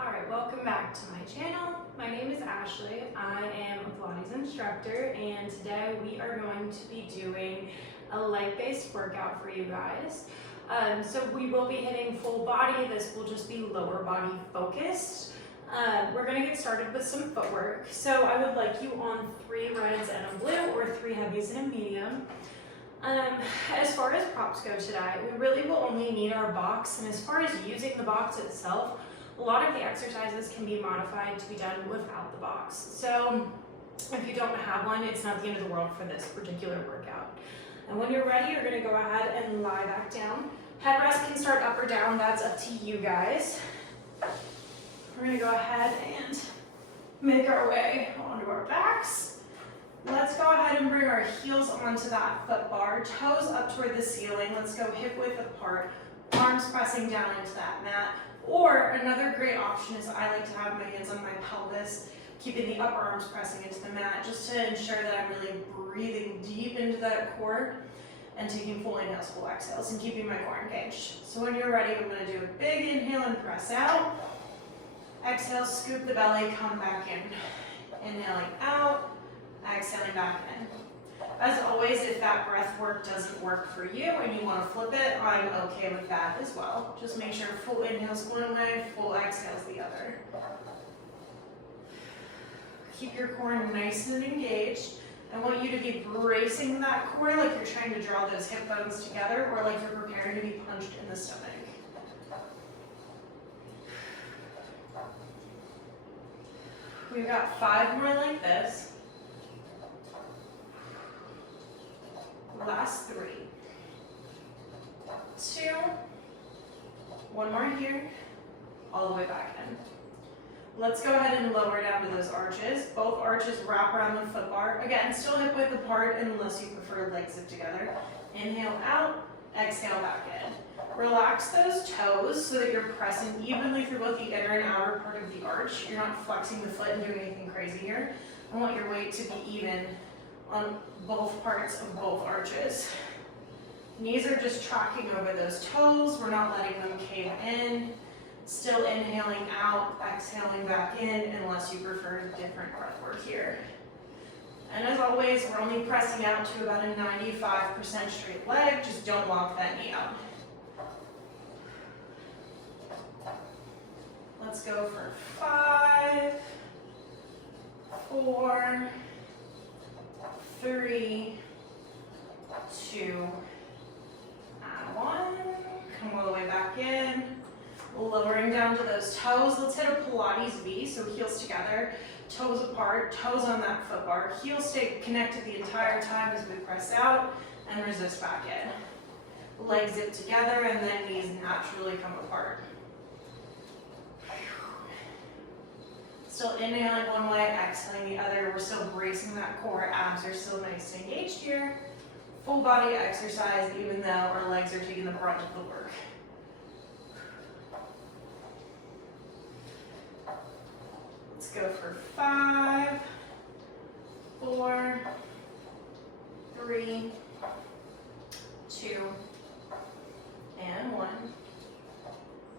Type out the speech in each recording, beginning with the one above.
Alright, welcome back to my channel. My name is Ashley. I am a Pilates instructor, and today we are going to be doing a leg-based workout for you guys. So we will be hitting full body. This will just be lower body focused. We're going to get started with some footwork. So I would like you on 3 reds and a blue, or 3 heavies and a medium. As far as props go today, we really will only need our box, and as far as using the box itself, a lot of the exercises can be modified to be done without the box. So if you don't have one, it's not the end of the world for this particular workout. And when you're ready, you're gonna go ahead and lie back down. Headrest can start up or down, that's up to you guys. We're gonna go ahead and make our way onto our backs. Let's go ahead and bring our heels onto that foot bar, toes up toward the ceiling. Let's go hip width apart, arms pressing down into that mat. Or another great option is I like to have my hands on my pelvis, keeping the upper arms pressing into the mat, just to ensure that I'm really breathing deep into that core and taking full inhales, full exhales, and keeping my core engaged. So when you're ready, I'm going to do a big inhale and press out. Exhale, scoop the belly, come back in. Inhaling out, exhaling back in. As always, if that breath work doesn't work for you and you want to flip it, I'm okay with that as well. Just make sure full inhale's one way, full exhale's the other. Keep your core nice and engaged. I want you to be bracing that core like you're trying to draw those hip bones together, or like you're preparing to be punched in the stomach. We've got 5 more like this. Last 3, 2, 1 more here, all the way back in. Let's go ahead and lower down to those arches. Both arches wrap around the foot bar. Again, still hip width apart unless you prefer legs zip together. Inhale out, exhale back in. Relax those toes so that you're pressing evenly through both the inner and outer part of the arch. You're not flexing the foot and doing anything crazy here. I want your weight to be even on both parts of both arches. Knees are just tracking over those toes. We're not letting them cave in. Still inhaling out, exhaling back in, unless you prefer different breath work here. And as always, we're only pressing out to about a 95% straight leg. Just don't lock that knee out. Let's go for 5, 4, 3, 2, and 1. Come all the way back in. Lowering down to those toes. Let's hit a Pilates V, so heels together, toes apart, toes on that foot bar. Heels stay connected the entire time as we press out and resist back in. Legs zip together and then knees naturally come apart. Still inhaling one way, exhaling the other. We're still bracing that core. Abs are still nice and engaged here. Full body exercise, even though our legs are taking the brunt of the work. Let's go for 5, 4, 3, 2, and 1.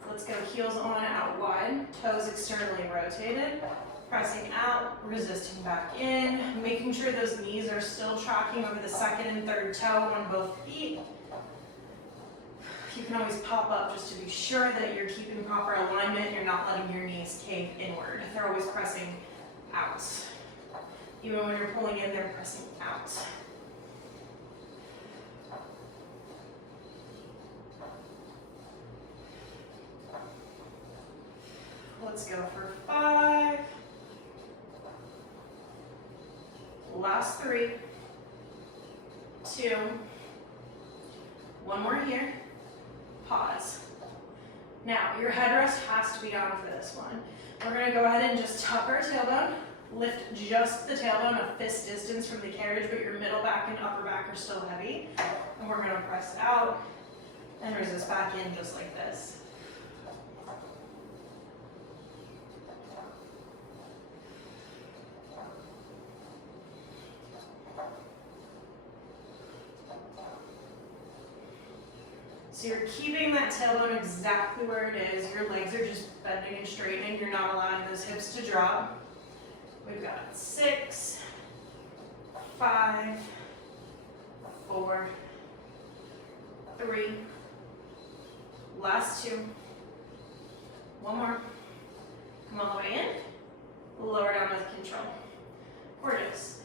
Let's go heels on, out wide, toes externally rotated, pressing out, resisting back in, making sure those knees are still tracking over the second and third toe on both feet. You can always pop up just to be sure that you're keeping proper alignment, you're not letting your knees cave inward. They're always pressing out. Even when you're pulling in, they're pressing out. Let's go for 5. Last 3, 2, 1 more here. Pause. Now, your headrest has to be down for this one. We're going to go ahead and just tuck our tailbone, lift just the tailbone a fist distance from the carriage, but your middle back and upper back are still heavy. And we're going to press out and resist back in just like this. So you're keeping that tailbone exactly where it is. Your legs are just bending and straightening. You're not allowing those hips to drop. We've got 6, 5, 4, 3, last 2, one more. Come all the way in, lower down with control. Gorgeous.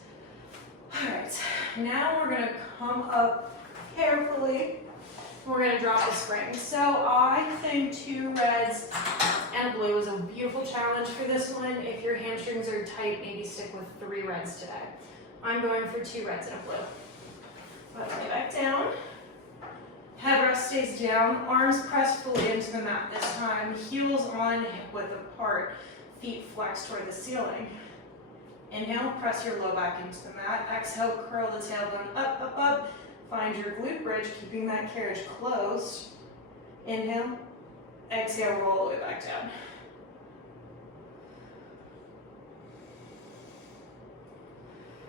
All right, now we're gonna come up carefully. We're gonna drop a spring. So I think 2 reds and a blue is a beautiful challenge for this one. If your hamstrings are tight, maybe stick with 3 reds today. I'm going for 2 reds and a blue. But lay back down. Head rest stays down. Arms press fully into the mat this time. Heels on, hip width apart. Feet flex toward the ceiling. Inhale, press your low back into the mat. Exhale, curl the tailbone up, up, up. Find your glute bridge, keeping that carriage closed. Inhale, exhale, roll all the way back down.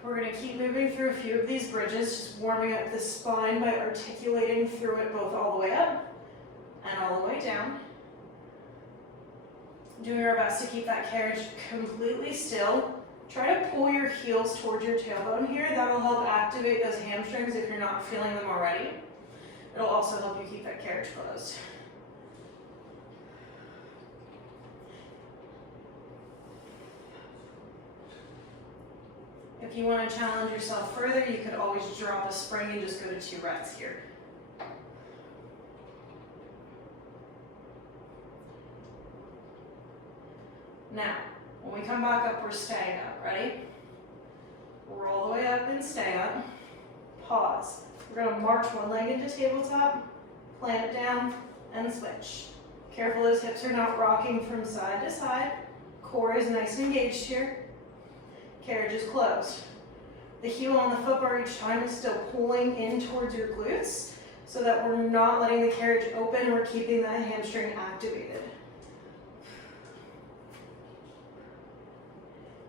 We're going to keep moving through a few of these bridges, just warming up the spine by articulating through it both all the way up and all the way down. Doing our best to keep that carriage completely still. Try to pull your heels towards your tailbone here. That'll help activate those hamstrings if you're not feeling them already. It'll also help you keep that carriage closed. If you want to challenge yourself further, you could always drop a spring and just go to 2 reps here. Now, when we come back up, we're staying up. Ready? Roll the way up and stay up. Pause. We're going to march one leg into tabletop, plant it down, and switch. Careful those hips are not rocking from side to side. Core is nice and engaged here. Carriage is closed. The heel on the foot bar each time is still pulling in towards your glutes so that we're not letting the carriage open, we're keeping that hamstring activated.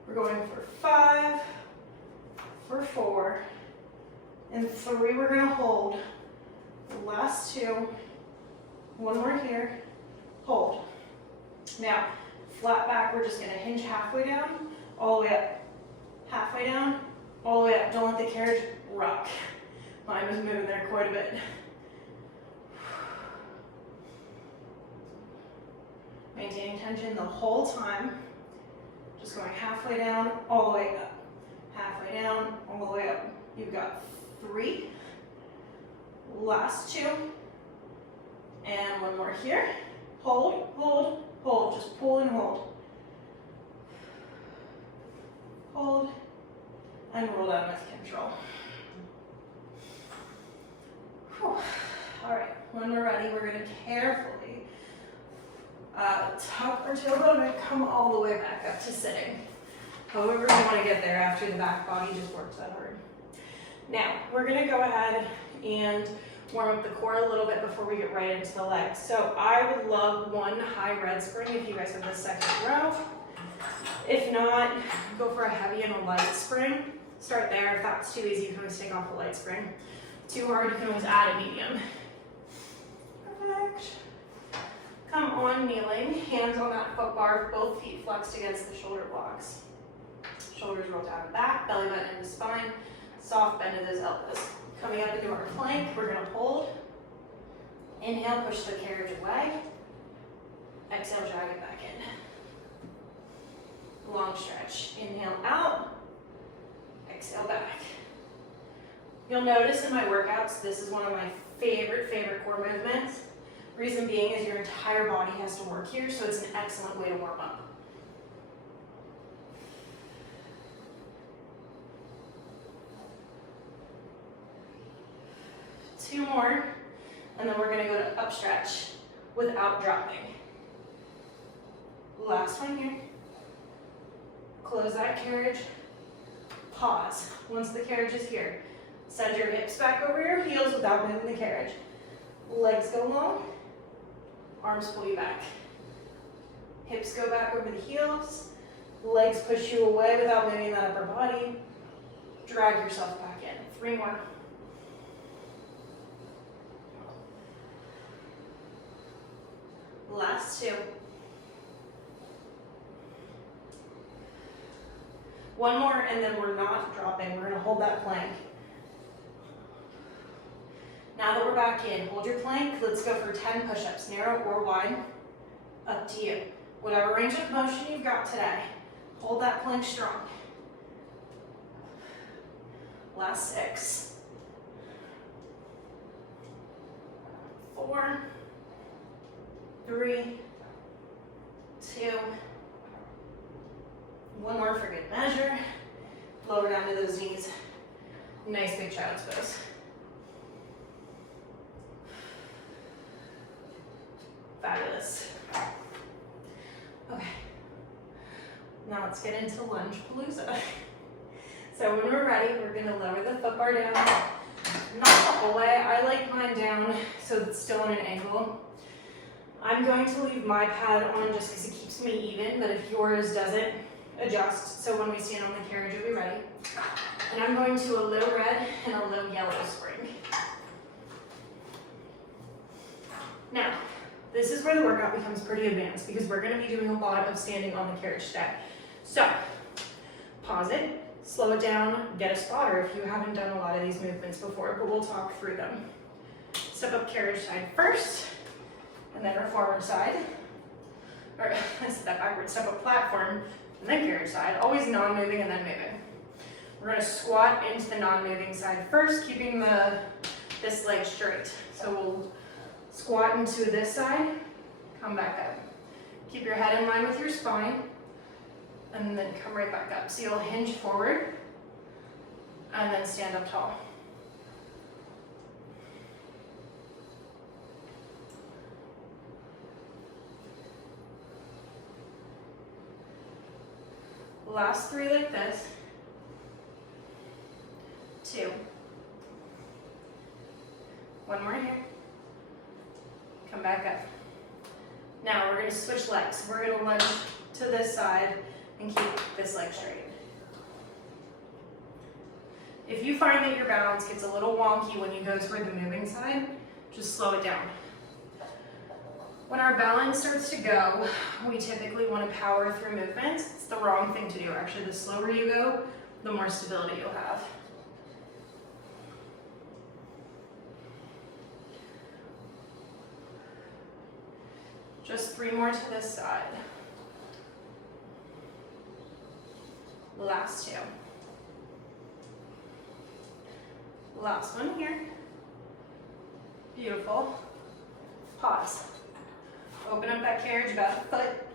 We're going for 5, for 4, and 3 we're going to hold. The last 2, one more here, hold. Now, flat back, we're just going to hinge halfway down, all the way up. Halfway down, all the way up. Don't let the carriage rock. Mine was moving there quite a bit. Maintaining tension the whole time. Just going halfway down, all the way up. Halfway down, all the way up. You've got 3. Last 2. And one more here. Hold, hold, hold. Just pull and hold. Hold, and roll down with control. Whew. All right, when we're ready, we're going to carefully tuck our tailbone and come all the way back up to sitting. However you want to get there after the back body just works that hard. Now, we're going to go ahead and warm up the core a little bit before we get right into the legs. So I would love 1 high red spring if you guys have the second row. If not, go for a heavy and a light spring. Start there. If that's too easy, you can always take off the light spring. Too hard, you can always add a medium. Perfect. Come on, kneeling. Hands on that foot bar, both feet flexed against the shoulder blocks. Shoulders roll down and back, belly button into spine. Soft bend of those elbows. Coming up into our plank, we're going to hold. Inhale, push the carriage away. Exhale, drag it back in. Long stretch. Inhale out, exhale back. You'll notice in my workouts, this is one of my favorite core movements. Reason being is your entire body has to work here, so it's an excellent way to warm up. Two more, and then we're going to go to up stretch without dropping. Last one here. Close that carriage, pause. Once the carriage is here, send your hips back over your heels without moving the carriage. Legs go long, arms pull you back. Hips go back over the heels, legs push you away without moving that upper body. Drag yourself back in. 3 more. Last 2. One more, and then we're not dropping. We're gonna hold that plank. Now that we're back in, hold your plank. Let's go for 10 push-ups, narrow or wide, up to you. Whatever range of motion you've got today, hold that plank strong. Last 6. 4, 3, 2, one more for good measure. Lower down to those knees. Nice big child's pose. Fabulous. Okay. Now let's get into lunge palooza. So when we're ready, we're gonna lower the foot bar down. Not the whole way. I like mine down so it's still in an angle. I'm going to leave my pad on just because it keeps me even, but if yours doesn't, adjust. So when we stand on the carriage, you'll be ready. And I'm going to a low red and a low yellow spring. Now, this is where the workout becomes pretty advanced because we're going to be doing a lot of standing on the carriage today. So, pause it, slow it down, get a spotter if you haven't done a lot of these movements before, but we'll talk through them. Step up carriage side first, and then our forward side. Or step backward, step up platform, and then carriage side, always non-moving and then moving. We're gonna squat into the non-moving side first, keeping this leg straight. So we'll squat into this side, come back up. Keep your head in line with your spine, and then come right back up. So you'll hinge forward, and then stand up tall. Last 3 like this. 2. One more here. Come back up. Now we're going to switch legs. We're going to lunge to this side and keep this leg straight. If you find that your balance gets a little wonky when you go toward the moving side, just slow it down. When our balance starts to go, we typically want to power through movements. It's the wrong thing to do, actually. The slower you go, the more stability you'll have. Just 3 more to this side. Last 2. Last one here. Beautiful. Pause. Open up that carriage about a foot.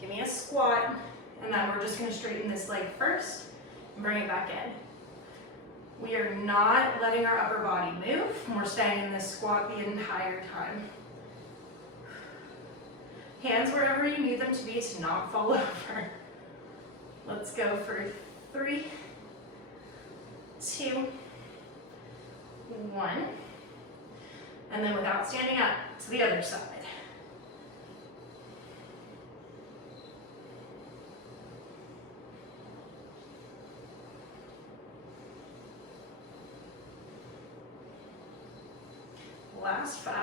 Give me a squat. And then we're just going to straighten this leg first and bring it back in. We are not letting our upper body move. We're staying in this squat the entire time. Hands wherever you need them to be to not fall over. Let's go for 3, 2, 1. And then without standing up, to the other side. Last 5.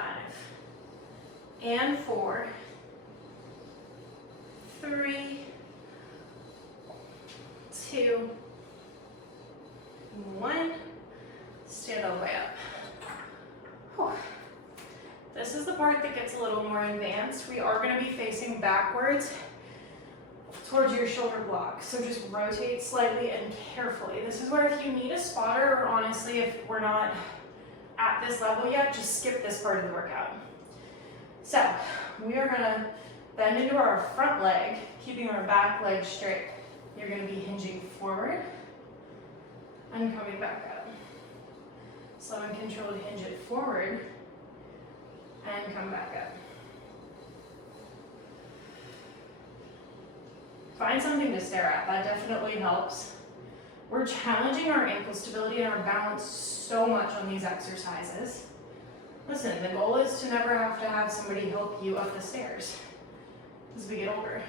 And 4. 3, 2, 1. Stand all the way up. Whew. This is the part that gets a little more advanced. We are going to be facing backwards towards your shoulder block. So just rotate slightly and carefully. This is where if you need a spotter, or honestly, if we're not at this level yet, just skip this part of the workout. So we are going to bend into our front leg, keeping our back leg straight. You're going to be hinging forward and coming back up. Slow and controlled hinge it forward and come back up. Find something to stare at. That definitely helps. We're challenging our ankle stability and our balance so much on these exercises. Listen, the goal is to never have to have somebody help you up the stairs as we get older.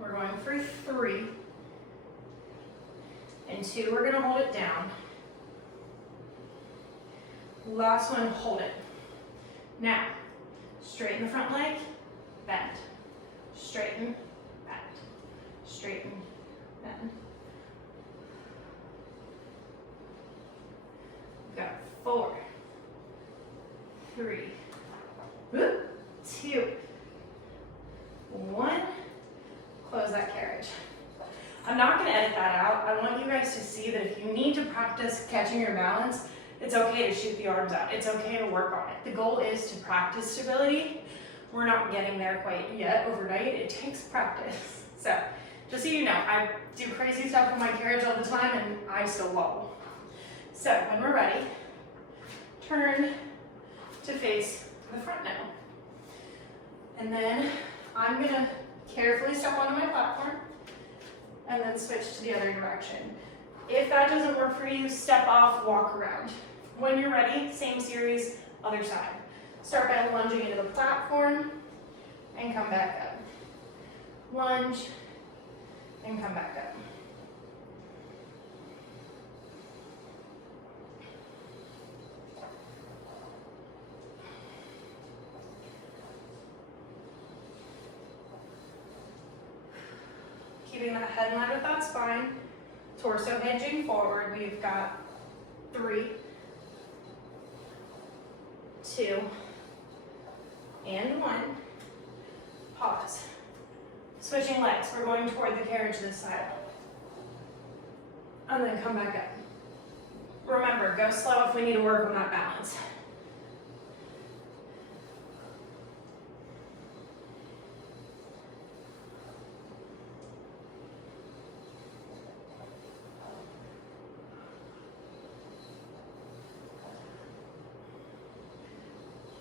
We're going for 3. And 2, we're going to hold it down. Last one, hold it. Now, straighten the front leg, bend. Straighten, bend. Straighten, bend. Go. 4, 3, 2, 1. Close that carriage. I'm not going to edit that out. I want you guys to see that if you need to practice catching your balance, it's okay to shoot the arms out. It's okay to work on it. The goal is to practice stability. We're not getting there quite yet overnight. It takes practice. So, just so you know, I do crazy stuff with my carriage all the time and I still wobble. So, when we're ready, turn to face the front now. And then I'm going to carefully step onto my platform and then switch to the other direction. If that doesn't work for you, step off, walk around. When you're ready, same series, other side. Start by lunging into the platform and come back up. Lunge and come back up. Keeping that head in line with that spine, torso hinging forward. We've got 3, 2, and 1. Pause. Switching legs. We're going toward the carriage this side. And then come back up. Remember, go slow if we need to work on that balance.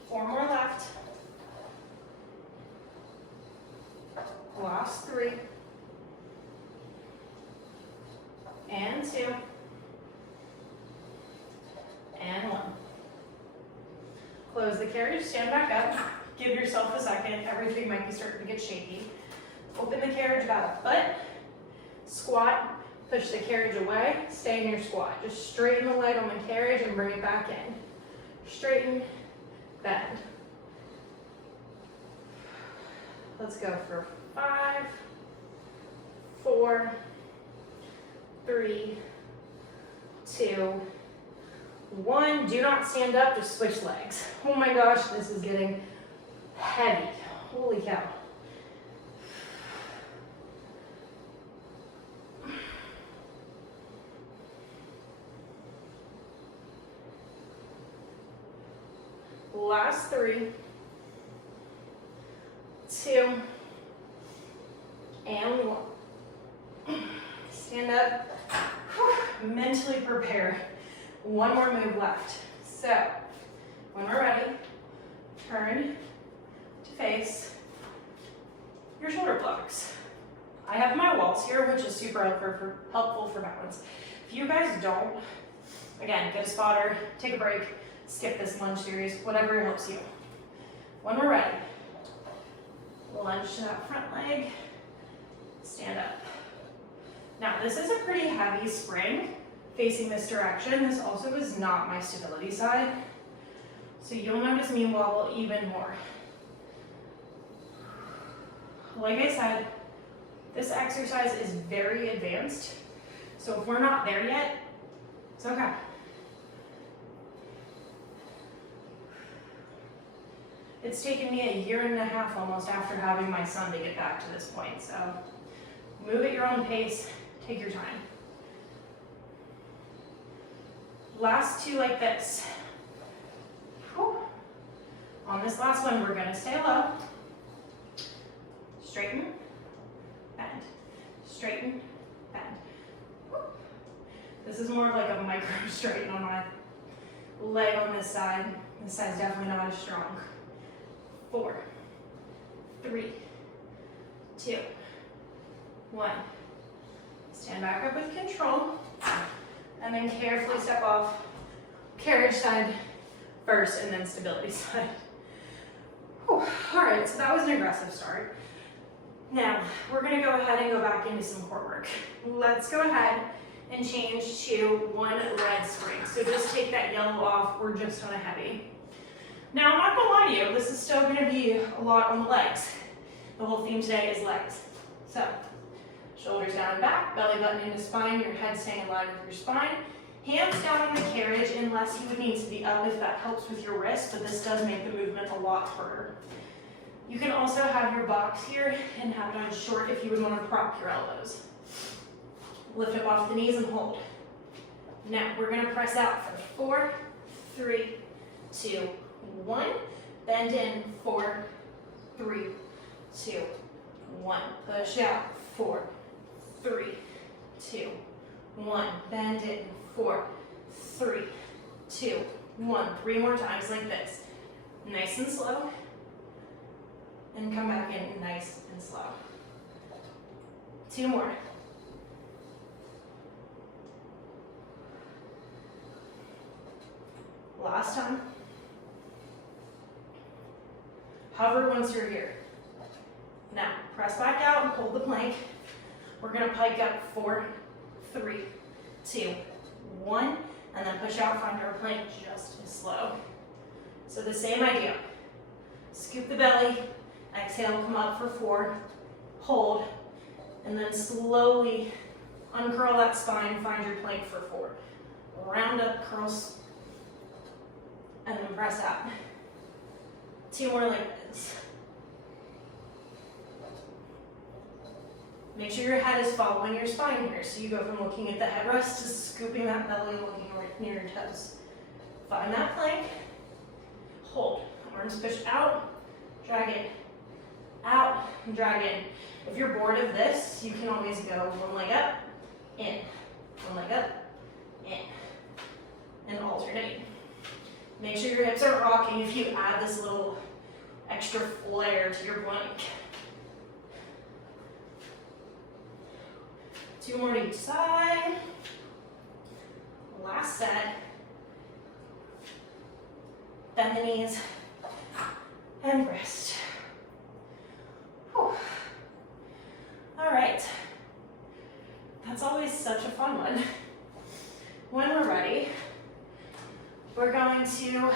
Four more left. Last 3. And 2. And 1. Close the carriage, stand back up. Give yourself a second. Everything might be starting to get shaky. Open the carriage about a foot. Squat. Push the carriage away. Stay in your squat. Just straighten the leg on the carriage and bring it back in. Straighten. Bend. Let's go for 5, 4, 3, 2, 1. Do not stand up, just switch legs. Oh my gosh, this is getting heavy. Holy cow. Last 3, 2, and 1. Stand up. Mentally prepare. One more move left. So, when we're ready, turn to face your shoulder blocks. I have my walls here, which is super helpful for balance. If you guys don't, again, get a spotter, take a break, skip this lunge series, whatever helps you. When we're ready, lunge to that front leg, stand up. Now, this is a pretty heavy spring facing this direction. This also is not my stability side, so you'll notice me wobble even more. Like I said, this exercise is very advanced, so if we're not there yet, it's okay. It's taken me a year and a half almost after having my son to get back to this point, so move at your own pace, take your time. Last 2 like this. Whew. On this last one, we're gonna stay low. Straighten, bend, straighten, bend. Whew. This is more like a micro straighten on my leg on this side. This side's definitely not as strong. 4, 3, 2, 1. Stand back up with control, and then carefully step off carriage side first, and then stability side. Whew. All right, so that was an aggressive start. Now, we're gonna go ahead and go back into some core work. Let's go ahead and change to one red spring. So just take that yellow off, we're just on a heavy. Now I'm not gonna lie to you, this is still gonna be a lot on the legs. The whole theme today is legs. So, shoulders down and back, belly button into spine, your head staying in line with your spine. Hands down on the carriage, unless you would need to be up if that helps with your wrist, but this does make the movement a lot harder. You can also have your box here and have it on short if you would want to prop your elbows. Lift up off the knees and hold. Now, we're going to press out for 4, 3, 2, 1. Bend in, 4, 3, 2, 1. Push out, 4, 3, 2, 1. Bend in, 4, 3, 2, 1. 3 more times like this. Nice and slow. And come back in nice and slow. 2 more. Last time. Hover once you're here. Now, press back out and hold the plank. We're gonna pike up 4, 3, 2, 1, and then push out, find our plank just as slow. So the same idea. Scoop the belly, exhale, come up for 4, hold, and then slowly uncurl that spine, find your plank for 4. Round up, curls, and then press out. 2 more like this. Make sure your head is following your spine here. So you go from looking at the headrest to scooping that belly and looking right near your toes. Find that plank. Hold. Arms push out. Drag it. Out. And drag in. If you're bored of this, you can always go one leg up, in. One leg up, in. And alternate. Make sure your hips aren't rocking if you add this little extra flair to your plank. 2 more to each side. Last set. Bend the knees and rest. Whew. All right. That's always such a fun one. When we're ready, we're going to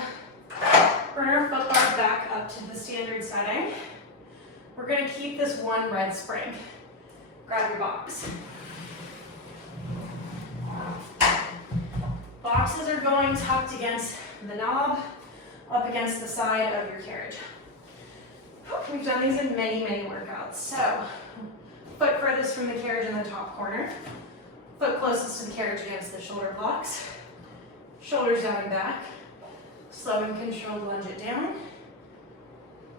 bring our foot bar back up to the standard setting. We're going to keep this one red spring. Grab your box. Boxes are going tucked against the knob, up against the side of your carriage. We've done these in many, many workouts. So, foot furthest from the carriage in the top corner, foot closest to the carriage against the shoulder blocks, shoulders down and back, slow and controlled lunge it down,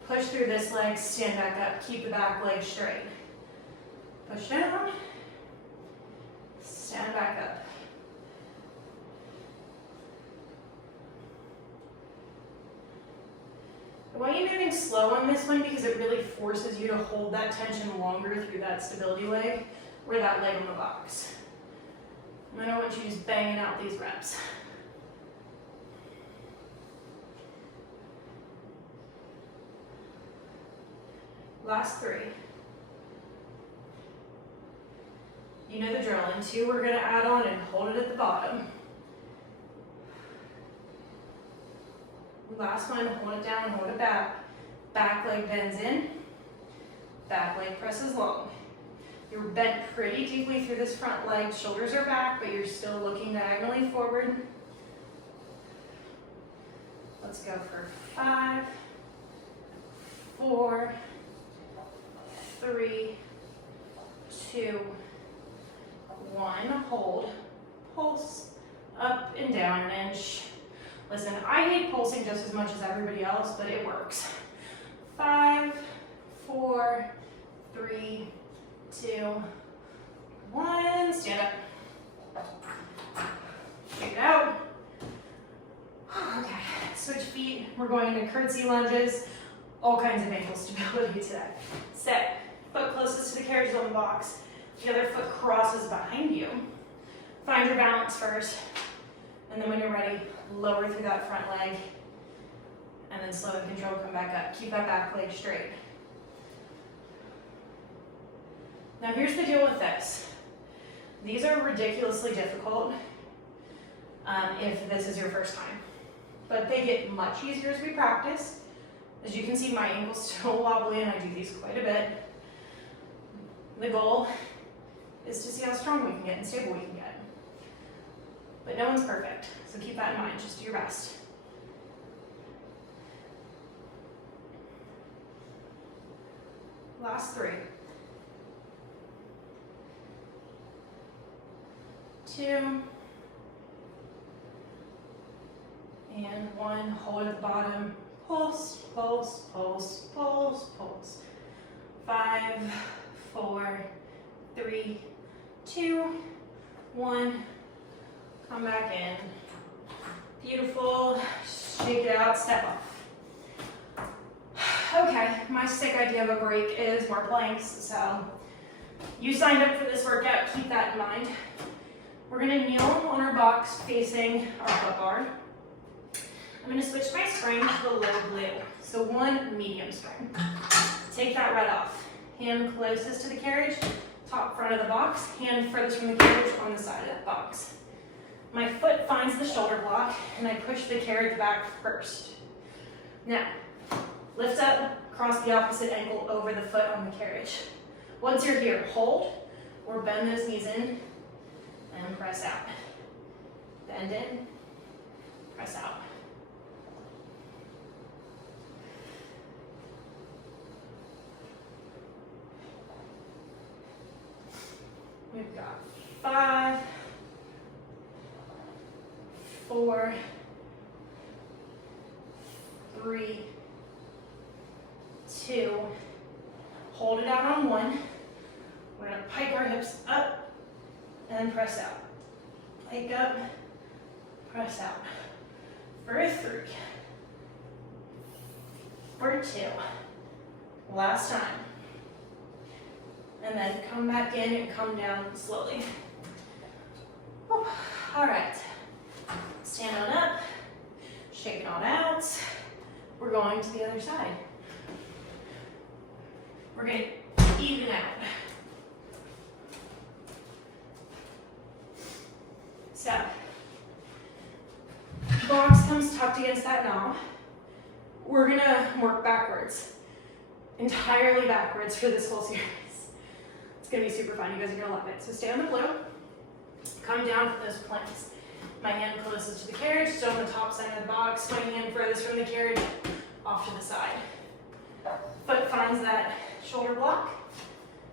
push through this leg, stand back up, keep the back leg straight. Push down, stand back up. I want you moving slow on this one because it really forces you to hold that tension longer through that stability leg or that leg on the box. And I don't want you just banging out these reps. Last 3. You know the drill. In 2, we're going to add on and hold it at the bottom. Last one, hold it down, hold it back. Back leg bends in, back leg presses long. You're bent pretty deeply through this front leg. Shoulders are back, but you're still looking diagonally forward. Let's go for 5, 4, 3, 2, 1. Hold, pulse, up and down an inch. Listen, I hate pulsing just as much as everybody else, but it works. 5, 4, 3, 2, 1. Stand up. Shake it out. Okay, switch feet. We're going to curtsy lunges. All kinds of ankle stability today. Sit. Foot closest to the carriage is on the box. The other foot crosses behind you. Find your balance first. And then when you're ready, lower through that front leg. And then slow and control, come back up. Keep that back leg straight. Now here's the deal with this. These are ridiculously difficult if this is your first time, but they get much easier as we practice. As you can see, my ankle's still wobbly and I do these quite a bit. The goal is to see how strong we can get and stable we can get. But no one's perfect, so keep that in mind. Just do your best. Last 3. 2. And 1. Hold at the bottom. Pulse, pulse, pulse, pulse, pulse. 5, 4, 3, 2, 1. Come back in. Beautiful. Shake it out, step off. Okay, my sick idea of a break is more planks, so you signed up for this workout, keep that in mind. We're gonna kneel on our box facing our foot bar. I'm gonna switch my spring to the low glute, so 1 medium spring. Take that right off. Hand closest to the carriage, top front of the box, hand furthest from the carriage on the side of that box. My foot finds the shoulder block, and I push the carriage back first. Now, lift up, cross the opposite ankle over the foot on the carriage. Once you're here, hold or bend those knees in and press out. Bend in, press out. We've got 5, 4, 3, 2, hold it out on 1. We're gonna pike our hips up and press out. Pike up, press out. For 3, for 2, last time. And then come back in and come down slowly. Whew. All right, stand on up, shake it on out. We're going to the other side. We're going to even out. So, box comes tucked against that knob. We're going to work backwards, entirely backwards for this whole series. It's going to be super fun. You guys are going to love it. So stay on the glute. Come down for those planks. My hand closest to the carriage, still on the top side of the box, swinging in furthest from the carriage, off to the side. Foot finds that shoulder block.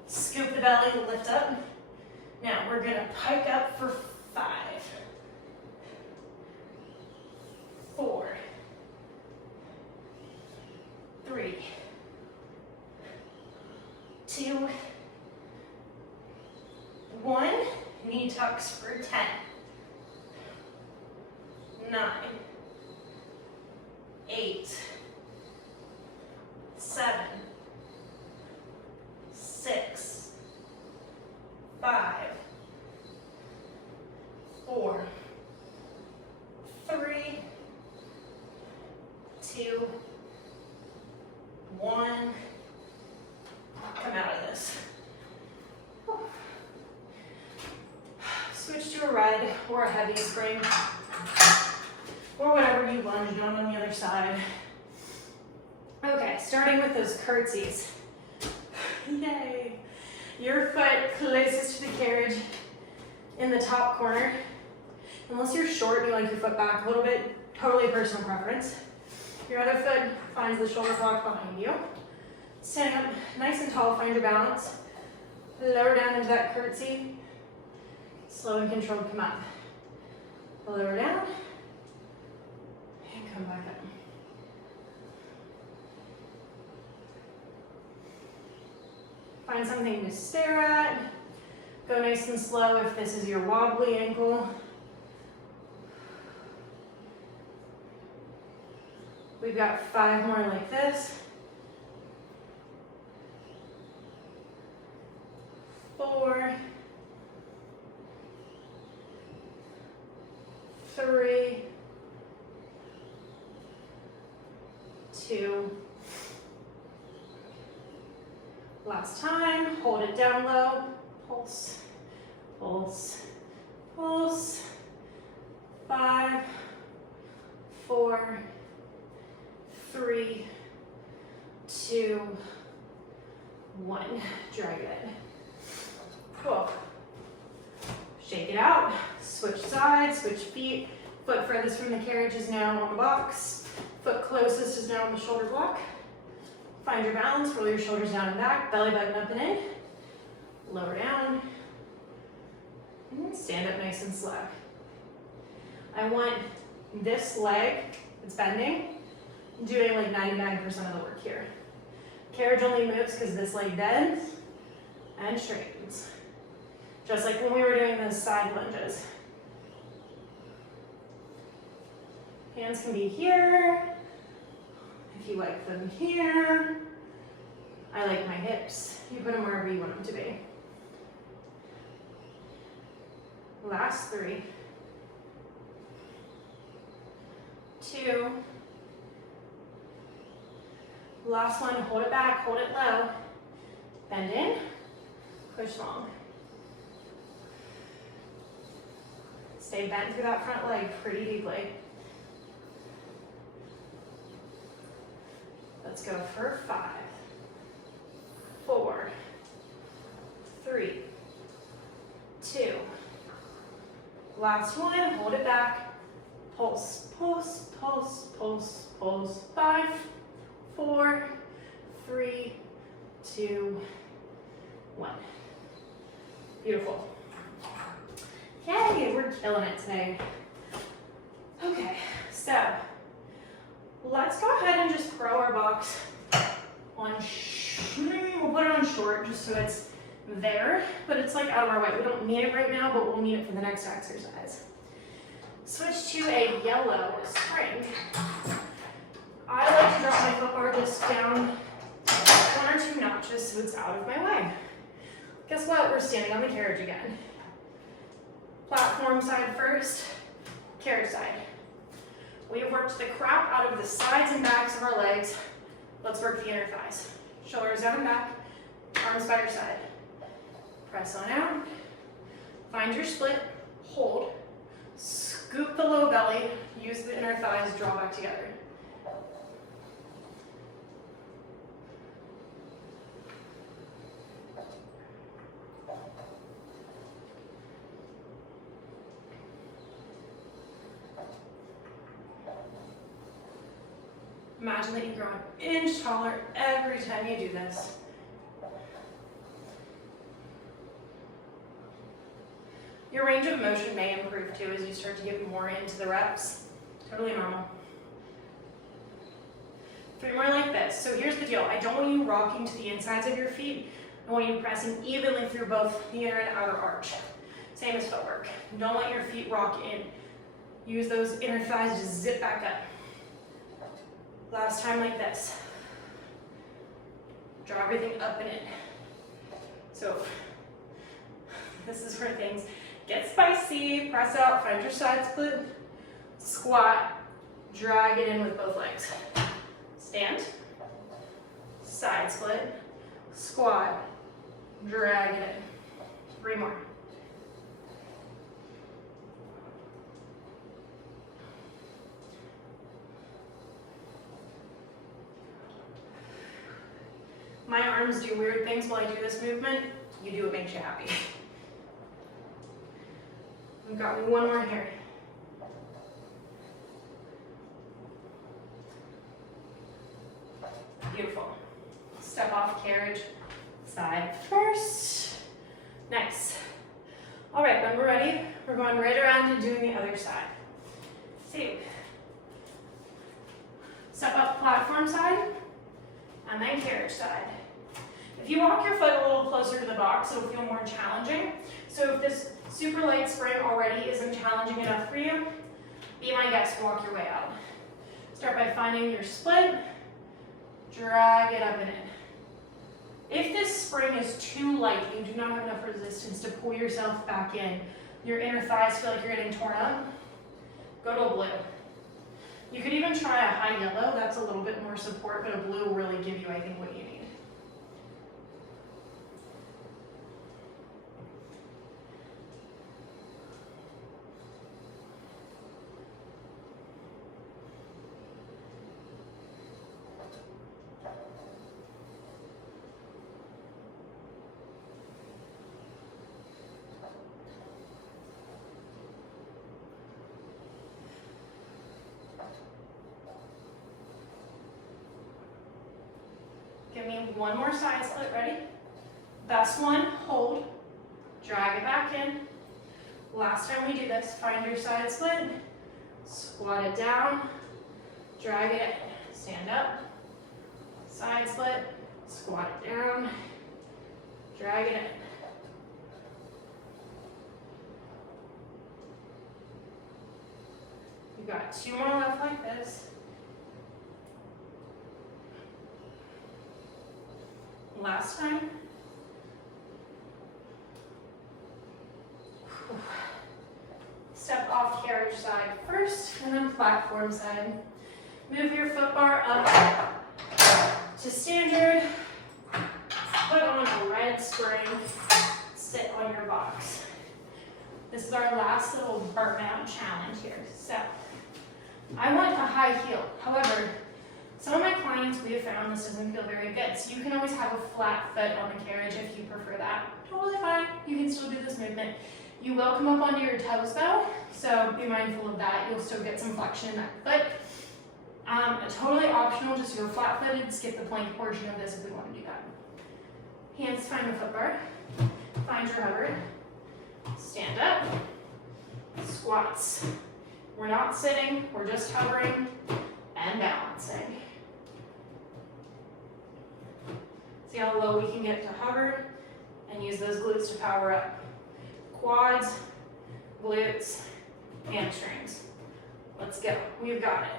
Scoop the belly, lift up. Now we're going to pike up for 5, 4, 3, 2, 1. Knee tucks for 10. 9, 8, 7, 6, 5, 4, 3, 2, 1. Come out of this. Switch to a red or a heavy spring, or whatever you lunged on the other side. Okay, starting with those curtsies. Yay! Your foot closest to the carriage in the top corner. Unless you're short and you like your foot back a little bit, totally personal preference. Your other foot finds the shoulder block behind you. Stand up nice and tall, find your balance. Lower down into that curtsy. Slow and controlled, come up. Lower down, and come back up. Find something to stare at. Go nice and slow if this is your wobbly ankle. We've got 5 more like this. 4, 3, 2. Last time, hold it down low, pulse, pulse, pulse. 5, 4, 3, 2, 1. Drag it in. Cool. Shake it out. Switch sides, switch feet. Foot furthest from the carriage is now on the box. Foot closest is now on the shoulder block. Find your balance. Roll your shoulders down and back. Belly button up and in. Lower down. And stand up nice and slow. I want this leg that's bending doing like 99% of the work here. Carriage only moves because this leg bends and straightens. Just like when we were doing those side lunges. Hands can be here. If you like them here. I like my hips. You put them wherever you want them to be. Last 3. 2. Last one, hold it back, hold it low. Bend in, push long. Stay bent through that front leg pretty deeply. Let's go for 5, 4, 3, 2. Last one, hold it back. Pulse, pulse, pulse, pulse, pulse. 5, 4, 3, 2, 1. Beautiful. Yay, we're killing it today. Okay, so let's go ahead and just throw our box on, we'll put it on short just so it's there, but it's like out of our way. We don't need it right now, but we'll need it for the next exercise. Switch to a yellow spring. I like to drop my foot bar just down 1 or 2 notches so it's out of my way. Guess what? We're standing on the carriage again. Platform side first, carriage side. We have worked the crap out of the sides and backs of our legs. Let's work the inner thighs. Shoulders down and back, arms by your side. Press on out. Find your split, hold. Scoop the low belly, use the inner thighs, draw back together. Imagine that you grow an inch taller every time you do this. Your range of motion may improve too as you start to get more into the reps. Totally normal. 3 more like this. So here's the deal. I don't want you rocking to the insides of your feet. I want you pressing evenly through both the inner and outer arch. Same as footwork. Don't let your feet rock in. Use those inner thighs to zip back up. Last time like this. Draw everything up and in. So this is where things get spicy. Press out, find your side split, squat, drag it in with both legs. Stand, side split, squat, drag it in. 3 more. My arms do weird things while I do this movement. You do what makes you happy. We've got 1 more here. Beautiful. Step off carriage, side first. Nice. All right, when we're ready, we're going right around and doing the other side. See. Step up platform side, and then carriage side. If you walk your foot a little closer to the box, it'll feel more challenging. So if this super light spring already isn't challenging enough for you, be my guest, walk your way out. Start by finding your split, drag it up and in. If this spring is too light, you do not have enough resistance to pull yourself back in, your inner thighs feel like you're getting torn up, go to a blue. You could even try a high yellow, that's a little bit more support, but a blue will really give you, I think, what you need. Give me one more side split, ready? Best one, hold, drag it back in. Last time we do this, find your side split, squat it down, drag it in, stand up, side split, squat it down, drag it in. You've got 2 more left like this. Last time. Step off carriage side first, and then platform side. Move your foot bar up to standard. Put on a red spring. Sit on your box. This is our last little burnout challenge here. So, I want a high heel. However, some of my clients, we have found this doesn't feel very good. So you can always have a flat foot on the carriage if you prefer that. Totally fine. You can still do this movement. You will come up onto your toes though, so be mindful of that. You'll still get some flexion in that foot. Totally optional, just go flat-footed, skip the plank portion of this if we want to do that. Hands find the foot bar, find your hover, stand up, squats. We're not sitting, we're just hovering and balancing. See how low we can get to hover and use those glutes to power up. Quads, glutes, hamstrings. Let's go. We've got it.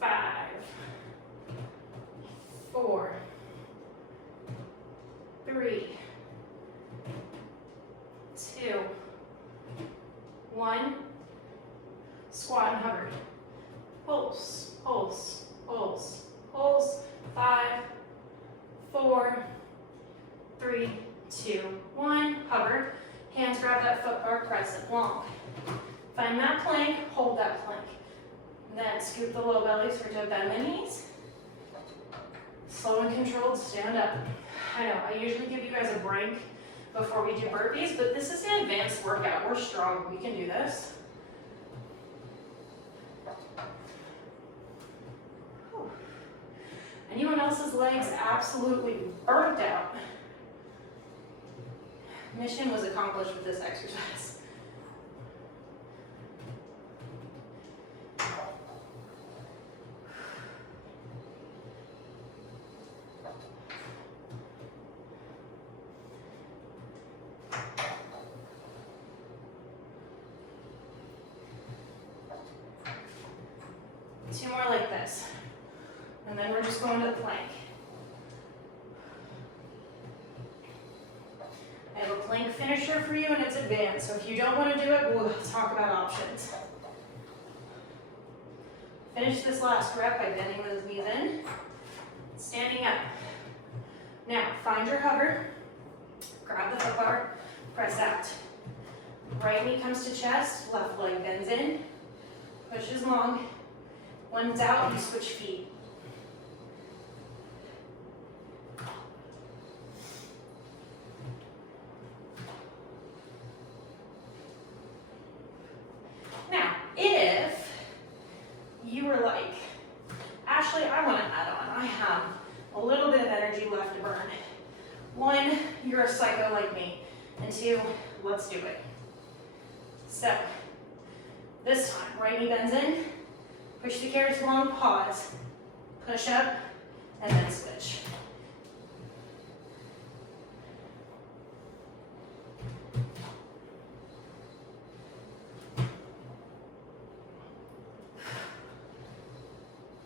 5, 4, 3, 2, 1. Squat and hover. Pulse, pulse, pulse, pulse. 5, 4, 3, 2, 1. Hover. Hands grab that foot bar, press it long. Find that plank, hold that plank. Then scoop the low belly, start to bend the knees. Slow and controlled, stand up. I know, I usually give you guys a break before we do burpees, but this is an advanced workout. We're strong, we can do this. Whew. Anyone else's legs absolutely burnt out? Mission was accomplished with this exercise. Two more like this. And then we're just going to the plank. I have a plank finisher for you and it's advanced, so if you don't want to do it, we'll talk about options. Finish this last rep by bending those knees in, standing up. Now, find your hover, grab the foot bar, press out. Right knee comes to chest, left leg bends in, pushes long. One's out, you switch feet. Now, if you were like, Ashley, I want to add on. I have a little bit of energy left to burn. 1, you're a psycho like me. And 2, let's do it. So, this time, right knee bends in, push the carriage long, pause, push up, and then switch.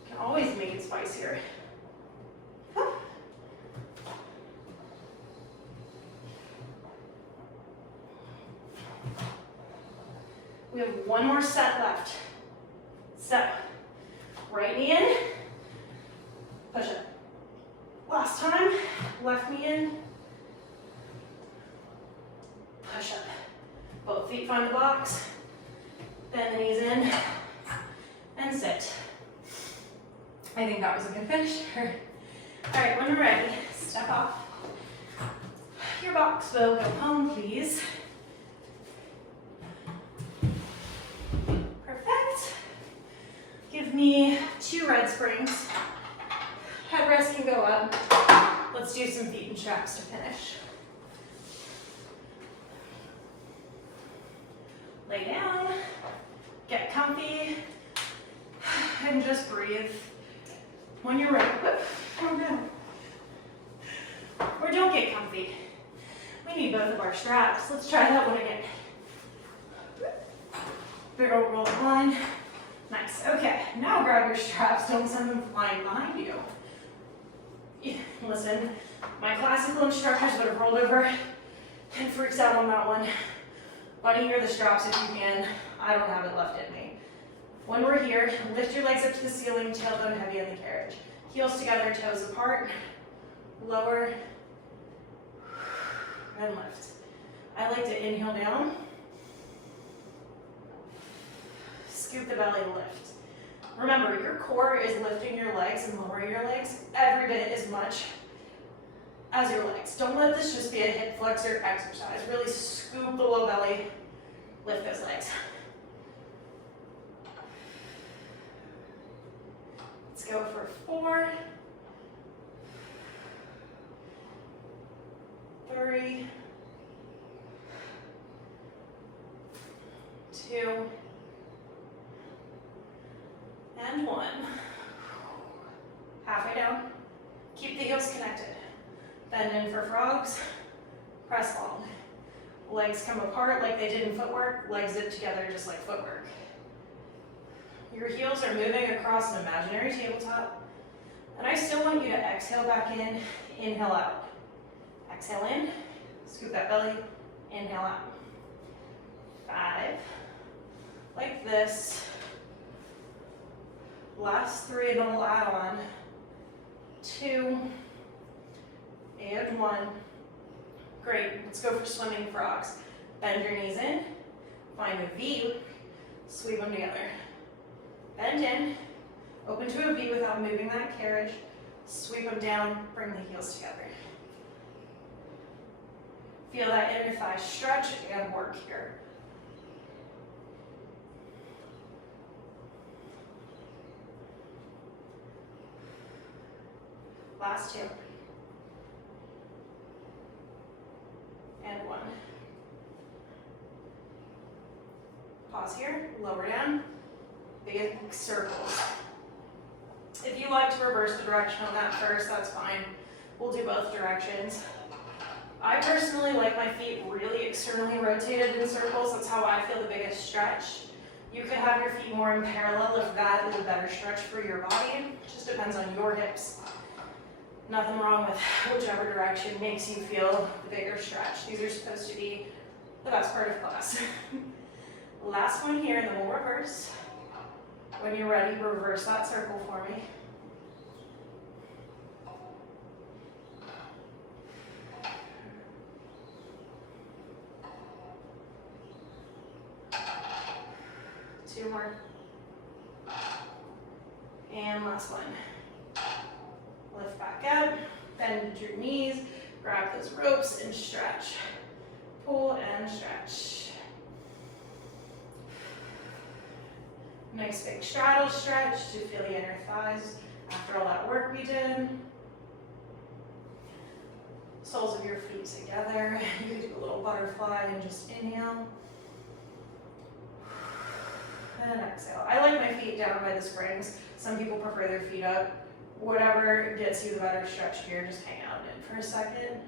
Can always make it spicier. We have one more set left. So, right knee in, push up. Last time, left knee in, push up. Both feet find the box, bend the knees in, and sit. I think that was a good finish. All right, when we're ready, step off your box. Will go home, please. Perfect. Give me 2 red springs. Headrest can go up. Let's do some feet and straps to finish. Lay down, get comfy, and just breathe. When you're ready, calm down. Or don't get comfy. We need both of our straps. Let's try that one again. Big old roll one. Nice. Okay, now grab your straps. Don't send them flying behind you. Listen, my classical instructors would have rolled over and freaked out on that one. Bunny near the straps if you can. I don't have it left in me. When we're here, lift your legs up to the ceiling, tailbone heavy in the carriage. Heels together, toes apart. Lower and lift. I like to inhale down. Scoop the belly, lift. Remember, your core is lifting your legs and lowering your legs every bit as much as your legs. Don't let this just be a hip flexor exercise. Really scoop the low belly, lift those legs. Let's go for 4, 3, 2, and 1. Halfway down. Keep the heels connected. Bend in for frogs. Press long. Legs come apart like they did in footwork. Legs zip together just like footwork. Your heels are moving across an imaginary tabletop. And I still want you to exhale back in, inhale out. Exhale in, scoop that belly, inhale out. 5, like this. Last 3, and then we'll add on 2 and 1. Great, let's go for swimming frogs. Bend your knees in, find a V, sweep them together. Bend in, open to a V without moving that carriage, sweep them down, bring the heels together. Feel that inner thigh stretch and work here. Last 2. And 1. Pause here, lower down, big circles. If you like to reverse the direction on that first, that's fine. We'll do both directions. I personally like my feet really externally rotated in circles. That's how I feel the biggest stretch. You could have your feet more in parallel if that is a better stretch for your body. It just depends on your hips. Nothing wrong with whichever direction makes you feel the bigger stretch. These are supposed to be the best part of class. Last one here, and then we'll reverse. When you're ready, reverse that circle for me. Two more. And last one. Lift back up, bend your knees, grab those ropes and stretch. Pull and stretch. Nice big straddle stretch to feel the inner thighs after all that work we did. Soles of your feet together. You can do a little butterfly and just inhale. And exhale. I like my feet down by the springs. Some people prefer their feet up. Whatever gets you the better stretch here, just hang out in for a second.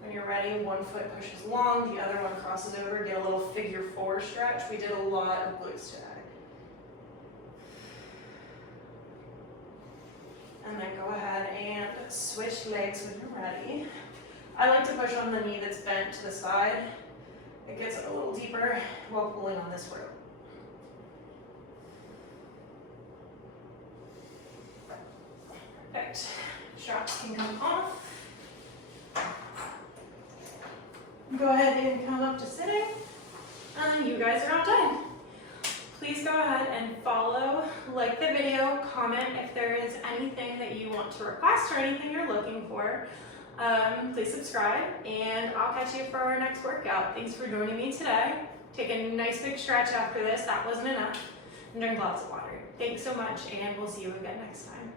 When you're ready, one foot pushes long, the other one crosses over, get a little figure 4 stretch. We did a lot of glutes today. And then go ahead and switch legs when you're ready. I like to push on the knee that's bent to the side. It gets a little deeper while pulling on this rope. Perfect. Straps can come off. Go ahead and come up to sitting. And you guys are all done. Please go ahead and follow, like the video, comment if there is anything that you want to request or anything you're looking for. please subscribe, and I'll catch you for our next workout. Thanks for joining me today. Take a nice big stretch after this. That wasn't enough. And drink lots of water. Thanks so much, and we'll see you again next time.